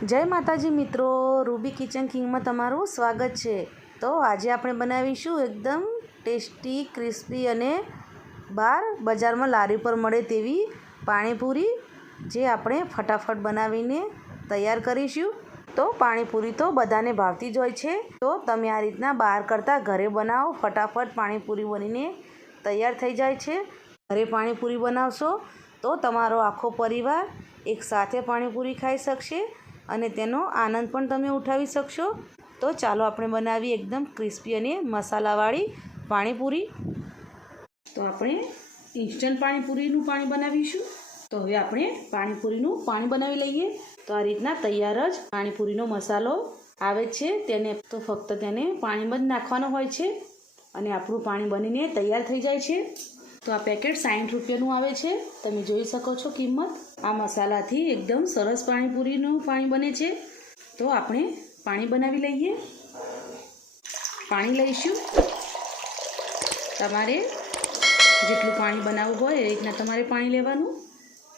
જય માતાજી મિત્રો, રૂબી કિચન કિંગમાં તમારું સ્વાગત છે। તો આજે આપણે બનાવીશું એકદમ ટેસ્ટી ક્રિસ્પી અને બહાર બજારમાં લારી પર મળે તેવી પાણીપુરી, જે આપણે ફટાફટ બનાવીને તૈયાર કરીશું। તો પાણીપુરી તો બધાને ભાવતી જ હોય છે, તો તમે આ રીતના બહાર કરતાં ઘરે બનાવો, ફટાફટ પાણીપુરી બનીને તૈયાર થઈ જાય છે। ઘરે પાણીપુરી બનાવશો તો તમારો આખો પરિવાર એકસાથે પાણીપુરી ખાઈ શકશે અને તેનો આનંદ પણ તમે ઉઠાવી શકશો। તો ચાલો આપણે બનાવીએ એકદમ ક્રિસ્પી અને મસાલાવાળી પાણીપુરી। તો આપણે ઇન્સ્ટન્ટ પાણીપુરીનું પાણી બનાવીશું। તો હવે આપણે પાણીપુરીનું પાણી બનાવી લઈએ। તો આ રીતના તૈયાર જ પાણીપુરીનો મસાલો આવે છે, તેને તો ફક્ત તેને પાણીમાં જ નાખવાનો હોય છે અને આપણું પાણી બનીને તૈયાર થઈ જાય છે। તો આ પેકેટ 60 રૂપિયાનું આવે છે, તમે જોઈ શકો છો કિંમત। આ મસાલાથી એકદમ સરસ પાણીપુરીનું પાણી બને છે। તો આપણે પાણી બનાવી લઈએ। પાણી લઈશું, તમારે જેટલું પાણી બનાવવું હોય એ રીતના તમારે પાણી લેવાનું।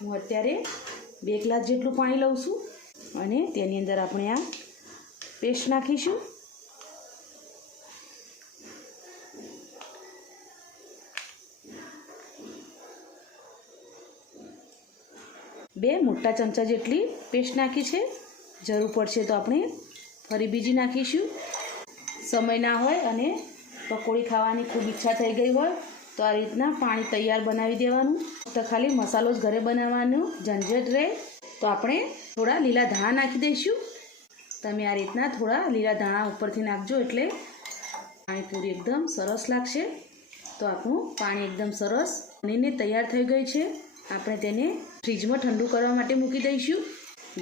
હું અત્યારે 2 ગ્લાસ જેટલું પાણી લઉં છું અને તેની અંદર આપણે આ પેસ્ટ નાખીશું। બે મોટા ચમચા જેટલી પેસ્ટ નાખી છે, જરૂર પડશે તો આપણે ફરી બીજી નાખીશું। સમય ના હોય અને પકોડી ખાવાની ખૂબ ઈચ્છા થઈ ગઈ હોય તો આ રીતના પાણી તૈયાર બનાવી દેવાનું। તો ખાલી મસાલો જ ઘરે બનાવવાનો ઝંઝટ રહે। તો આપણે થોડા લીલા ધાણા નાખી દઈશું। તમે આ રીતના થોડા લીલા ધાણા ઉપરથી નાખજો, એટલે પાણીપુરી એકદમ સરસ લાગશે। તો આપણું પાણી એકદમ સરસ બનીને તૈયાર થઈ ગયું છે। આપણે તેને ફ્રીજમાં ઠંડુ કરવા માટે મૂકી દઈશું।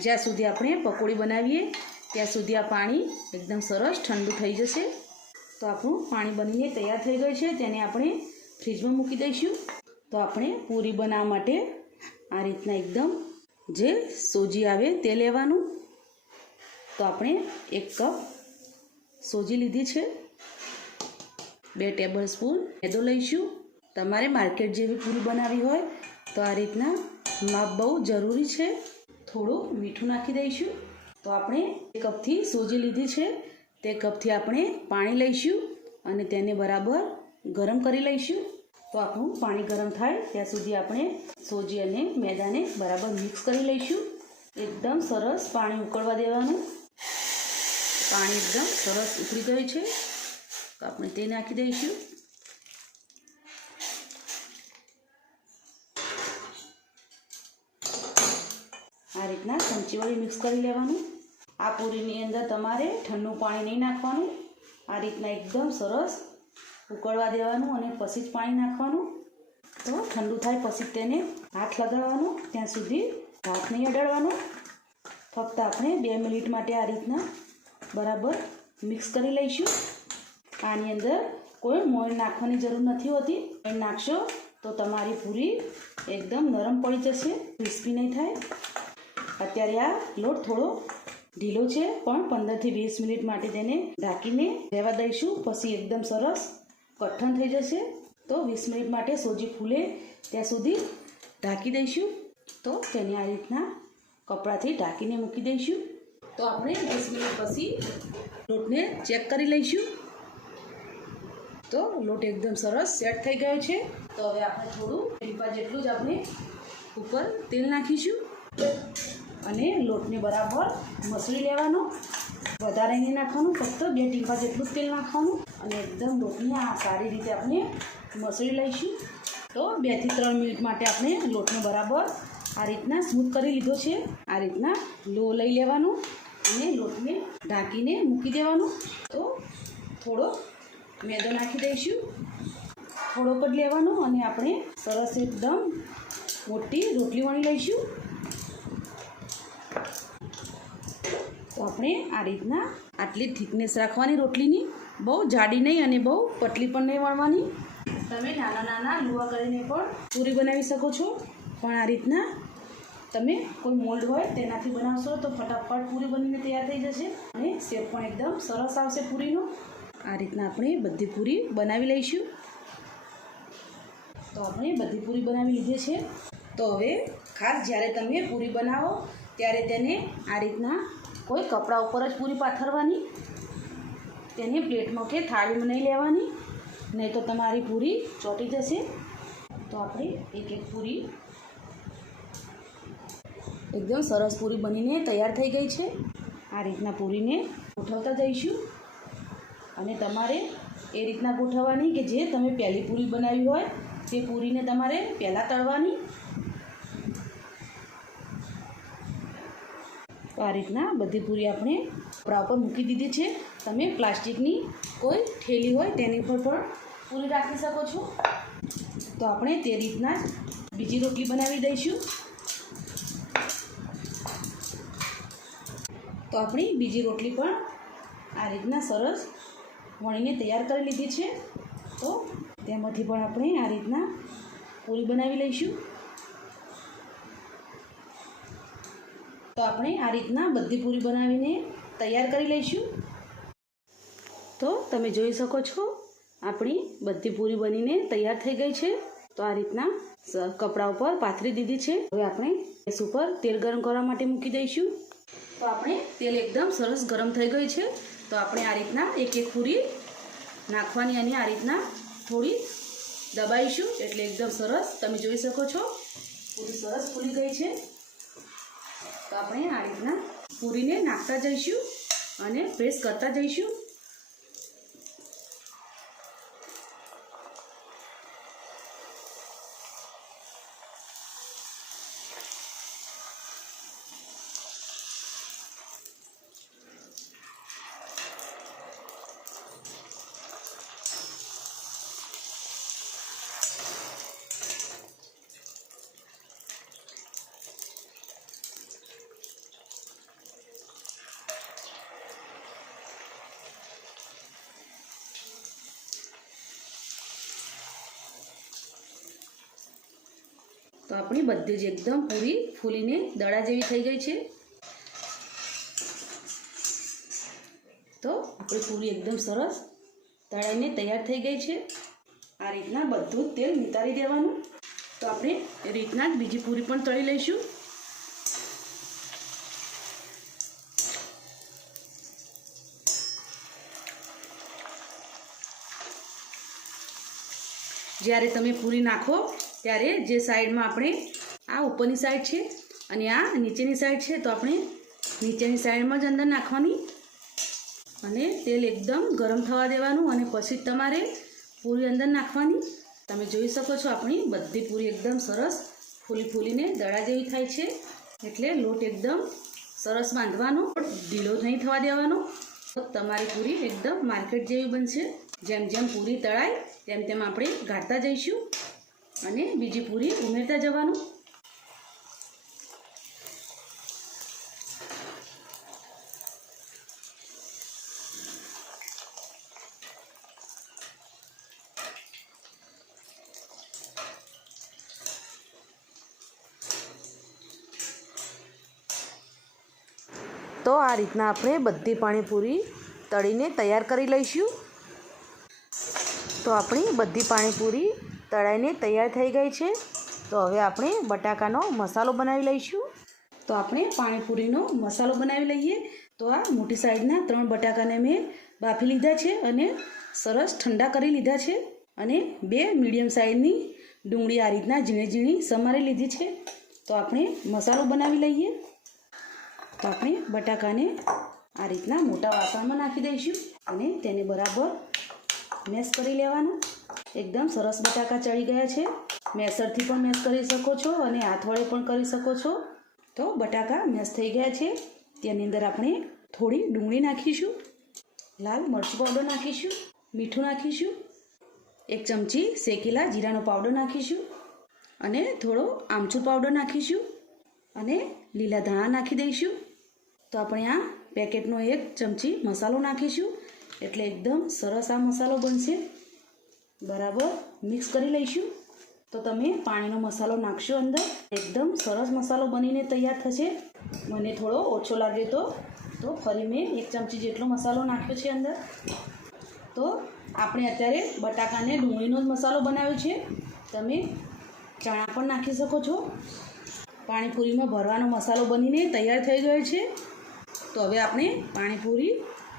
જ્યાં સુધી આપણે પકોડી બનાવીએ ત્યાં સુધી આ પાણી એકદમ સરસ ઠંડુ થઈ જશે। તો આપણું પાણી બનીને તૈયાર થઈ ગયું છે, તેને આપણે ફ્રીજમાં મૂકી દઈશું। તો આપણે પૂરી બનાવવા માટે આ રીતના એકદમ જે સોજી આવે તે લેવાનું। તો આપણે 1 કપ સોજી લીધી છે। 2 ટેબલ સ્પૂન મેદો લઈશું। તમારે માર્કેટ જેવી પૂરી બનાવી હોય તો આ રીતના માપ બહુ જરૂરી છે। થોડું મીઠું નાખી દઈશું। તો આપણે 1 કપથી સોજી લીધી છે, તે કપથી આપણે પાણી લઈશું અને તેને બરાબર ગરમ કરી લઈશું। તો આપણું પાણી ગરમ થાય ત્યાં સુધી આપણે સોજી અને મેદાને બરાબર મિક્સ કરી લઈશું। એકદમ સરસ પાણી ઉકળવા દેવાનું। પાણી એકદમ સરસ ઉકળી ગયું છે, તો આપણે તે નાખી દઈશું। આ રીતના ચમચી વડે મિક્સ કરી લેવાનું। આ પૂરીની અંદર તમારે ઠંડુ પાણી નહીં નાખવાનું, આ રીતના એકદમ સરસ ઉકળવા દેવાનું અને પછી જ પાણી નાખવાનું। તો ઠંડુ થાય પછી તેને હાથ લગાવવાનો, ત્યાં સુધી હાથ નહીં અડાડવાનો। ફક્ત આપણે 2 મિનિટ માટે આ રીતના બરાબર મિક્સ કરી લઈશું। આની અંદર કોઈ મોણ નાખવાની જરૂર નથી હોતી। મોણ નાખશો તો તમારી પૂરી એકદમ નરમ પડી જશે, ક્રિસ્પી નહીં થાય। અત્યારે આ લોટ થોડો ઢીલો છે, પણ 15 થી 20 મિનિટ માટે તેને ઢાંકીને રહેવા દઈશું, પછી એકદમ સરસ કઠણ થઈ જશે। તો 20 મિનિટ માટે સોજી ફૂલે ત્યાં સુધી ઢાંકી દઈશું। તો તેને આ રીતના કપડાથી ઢાંકીને મૂકી દઈશું। તો આપણે 20 મિનિટ પછી લોટને ચેક કરી લઈશું। તો લોટ એકદમ સરસ સેટ થઈ ગયો છે। તો હવે આપણે થોડું ટીપા જેટલું જ આપણે ઉપર તેલ નાખીશું અને લોટને બરાબર મસળી લેવાનો। વધારે નહીં નાખવાનું, ફક્ત 2 ટીપા જેટલું તેલ નાખવાનું અને એકદમ લોટને આ સારી રીતે આપણે મસળી લઈશું। તો 2 થી 3 મિનિટ માટે આપણે લોટને બરાબર આ રીતના સ્મૂથ કરી લીધો છે। આ રીતના લો લઈ લેવાનું અને લોટને ઢાંકીને મૂકી દેવાનું। તો થોડો મેદો નાખી દઈશું, થોડોક જ લેવાનો અને આપણે સરસ એકદમ મોટી રોટલી વણી લઈશું। તો આપણે આ રીતના આટલી થિકનેસ રાખવાની રોટલીની, બહુ જાડી નહીં અને બહુ પતલી પણ નહીં વણવાની। તમે નાના નાના લુવા કરીને પણ પૂરી બનાવી શકો છો, પણ આ રીતના તમે કોઈ મોલ્ડ હોય તેનાથી બનાવશો તો ફટાફટ પૂરી બનીને તૈયાર થઈ જશે અને શેપ પણ એકદમ સરસ આવશે પૂરીનો। આ રીતના આપણે બધી પૂરી બનાવી લઈશું। તો આપણે બધી પૂરી બનાવી લીધી છે। તો હવે ખાસ જ્યારે તમે પૂરી બનાવો ત્યારે તેને આ રીતના કોઈ કપડા ઉપર જ પૂરી પાથરવાની, તેને પ્લેટમાં કે થાળીમાં નહીં લેવાની, નહીં તો તમારી પૂરી ચોંટી જશે. તો આપણે એક એક પૂરી એકદમ સરસ પૂરી બનીને તૈયાર થઈ ગઈ છે. આ રીતના પૂરીને ગોઠવતા જઈશું અને તમારે એ રીતના ગોઠવવાની કે જે તમે પહેલી પૂરી બનાવી હોય તે પૂરીને તમારે પહેલાં તળવાની. તો આ રીતના બધી પૂરી આપણે કપડા ઉપર મૂકી દીધી છે. તમે પ્લાસ્ટિકની કોઈ થેલી હોય તેની પર પણ પૂરી રાખી શકો છો. તો આપણે તે રીતના જ બીજી રોટલી બનાવી દઈશું. તો આપણી બીજી રોટલી પણ આ રીતના સરસ વણીને તૈયાર કરી લીધી છે. તો તેમાંથી પણ આપણે આ રીતના પૂરી બનાવી લઈશું. તો આપણે આ રીતના બધી પૂરી બનાવીને તૈયાર કરી લઈશું. તો તમે જોઈ શકો છો આપણી બધી પૂરી બનીને તૈયાર થઈ ગઈ છે. તો આ રીતના કપડા ઉપર પાથરી દીધી છે. હવે આપણે ગેસ ઉપર તેલ ગરમ કરવા માટે મૂકી દઈશું. તો આપણે તેલ એકદમ સરસ ગરમ થઈ ગયું છે. તો આપણે આ રીતના એક એક પૂરી નાખવાની અને આ રીતના થોડી દબાવીશું એટલે એકદમ સરસ તમે જોઈ શકો છો પૂરી સરસ ફૂલી ગઈ છે. તો આપણે આ રીતના પૂરીને નાખતા જઈશું અને પ્રેસ કરતા જઈશું. તો આપણી બધી જ એકદમ પૂરી ફૂલીને દડા જેવી થઈ ગઈ છે. તો આપણી પૂરી એકદમ સરસ તળાઈને તૈયાર થઈ ગઈ છે. આ રીતના બધું જ તેલ નિતારી દેવાનું. તો આપણે એ રીતના જ બીજી પૂરી પણ તળી લઈશું. જ્યારે તમે પૂરી નાખો ત્યારે જે સાઈડમાં આપણે આ ઉપરની સાઈડ છે અને આ નીચેની સાઈડ છે તો આપણે નીચેની સાઈડમાં જ અંદર નાખવાની અને તેલ એકદમ ગરમ થવા દેવાનું અને પછી તમારે પૂરી અંદર નાખવાની. તમે જોઈ શકો છો આપણી બધી પૂરી એકદમ સરસ ફૂલીને દડા જેવી થાય છે. એટલે લોટ એકદમ સરસ બાંધવાનો, ઢીલો નહીં થવા દેવાનો. તો તમારી પૂરી એકદમ માર્કેટ જેવી બનશે. જેમ જેમ પૂરી તળાય તેમ તેમ આપણે ગાળતા જઈશું અને બીજી પૂરી ઉમેરતા જવાનું. તો આ રીતના આપણે બધી પાણીપુરી તળીને તૈયાર કરી લઈશું. તો આપણી બધી પાણીપુરી તળાઈને તૈયાર થઈ ગઈ છે. તો હવે આપણે બટાકાનો મસાલો બનાવી લઈશું. તો આપણે પાણીપુરીનો મસાલો બનાવી લઈએ. તો આ મોટી સાઈઝના 3 બટાકાને મેં બાફી લીધા છે અને સરસ ઠંડા કરી લીધા છે અને 2 મીડિયમ સાઈઝની ડુંગળી આ રીતના ઝીણી ઝીણી સમારી લીધી છે. તો આપણે મસાલો બનાવી લઈએ. તો આપણે બટાકાને આ રીતના મોટા વાસણમાં નાખી દઈશું અને તેને બરાબર મેશ કરી લેવાનું. એકદમ સરસ બટાકા ચડી ગયા છે. મેસરથી પણ મેશ કરી શકો છો અને હાથ વડે પણ કરી શકો છો. તો બટાકા મેશ થઈ ગયા છે. તેની અંદર આપણે થોડી ડુંગળી નાખીશું, લાલ મરચું પાવડર નાખીશું, મીઠું નાખીશું, 1 ચમચી શેકેલા જીરાનો પાવડર નાખીશું અને થોડો આમચૂર પાવડર નાખીશું અને લીલા ધાણા નાખી દઈશું. તો આપણે આ પેકેટનો 1 ચમચી મસાલો નાખીશું એટલે એકદમ સરસ આ મસાલો બનશે. બરાબર મિક્સ કરી લઈશું. તો તમે પાણીનો મસાલો નાખશો અંદર, એકદમ સરસ મસાલો બનીને તૈયાર થશે. મને થોડો ઓછો લાગે તો ફરી મેં 1 ચમચી જેટલો મસાલો નાખ્યો છે અંદર. તો આપણે અત્યારે બટાકાને ડુંગળીનો જ મસાલો બનાવ્યો છે. તમે ચણા પણ નાખી શકો છો. પાણીપુરીમાં ભરવાનો મસાલો બનીને તૈયાર થઈ ગયો છે. તો હવે આપણે પાણીપુરી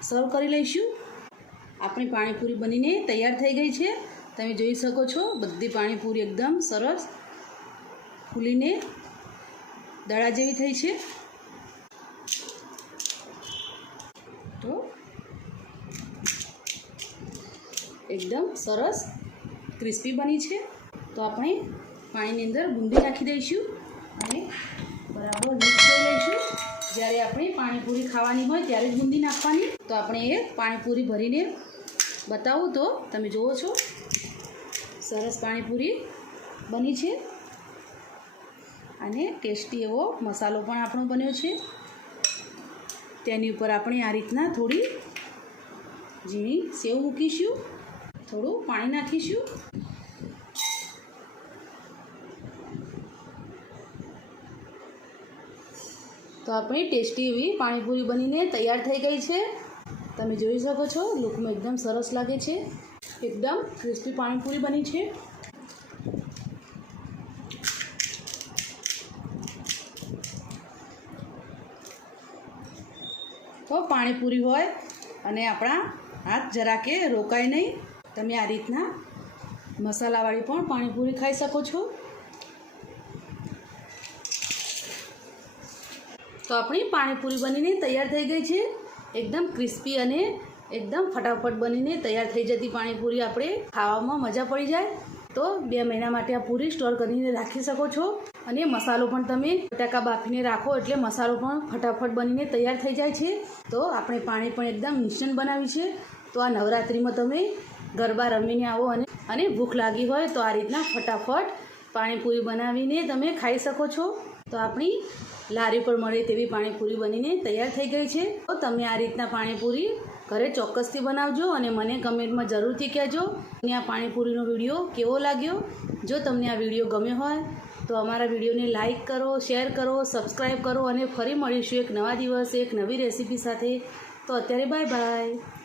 સર્વ કરી લઈશું. આપણી પાણીપુરી બનીને તૈયાર થઈ ગઈ છે. તમે જોઈ શકો છો બધી પાણીપુરી એકદમ સરસ ફૂલીને દડા જેવી થઈ છે. તો એકદમ સરસ ક્રિસ્પી બની છે. તો આપણે પાણીની અંદર બુંદી નાખી દઈશું અને બરાબર મિક્સ કરી લઈશું. જ્યારે આપણે પાણીપુરી ખાવાની હોય ત્યારે જ બુંદી નાખવાની. તો આપણે એ પાણીપુરી ભરીને બતાવું તો તમે જુઓ છો સરસ પાણીપુરી બની છે અને ટેસ્ટી એવો મસાલો પણ આપણો બન્યો છે. તેની ઉપર આપણે આ રીતના થોડી ઝીણી સેવ મૂકીશું, થોડું પાણી નાખીશું. તો આપણી ટેસ્ટી એવી પાણીપુરી બનીને તૈયાર થઈ ગઈ છે. તમે જોઈ શકો છો લુકમાં એકદમ સરસ લાગે છે. એકદમ ક્રિસ્પી પાણીપુરી બની છે. તો પાણીપુરી હોય અને આપણા હાથ જરાકે રોકાય નહીં. તમે આ રીતના મસાલાવાળી પણ પાણીપુરી ખાઈ શકો છો. તો આપણી પાણીપુરી બનીને તૈયાર થઈ ગઈ છે. એકદમ ક્રિસ્પી અને એકદમ ફટાફટ બનીને તૈયાર થઈ જતી પાણીપુરી આપણે ખાવામાં મજા પડી જાય. તો 2 મહિના માટે આ પૂરી સ્ટોર કરીને રાખી શકો છો. અને મસાલો પણ તમે બટાકા બાફીને રાખો એટલે મસાલો પણ ફટાફટ બનીને તૈયાર થઈ જાય છે. તો આપણે પાણી પણ એકદમ ઇન્સ્ટન્ટ બનાવ્યું છે. તો આ નવરાત્રિમાં તમે ગરબા રમીને આવો અને ભૂખ લાગી હોય તો આ રીતના ફટાફટ પાણીપુરી બનાવીને તમે ખાઈ શકો છો. તો આપણી લારી પર મળે તેવી પાણીપુરી બનીને તૈયાર થઈ ગઈ છે. તો તમે આ રીતના પાણીપુરી ઘરે ચોક્કસથી બનાવજો અને મને કમેન્ટમાં જરૂરથી કહેજો અને આ પાણીપુરીનો વિડીયો કેવો લાગ્યો. જો તમને આ વિડીયો ગમ્યો હોય તો અમારા વિડીયોને લાઇક કરો, શેર કરો, સબસ્ક્રાઈબ કરો અને ફરી મળીશું એક નવા દિવસ એક નવી રેસીપી સાથે. તો અત્યારે બાય બાય.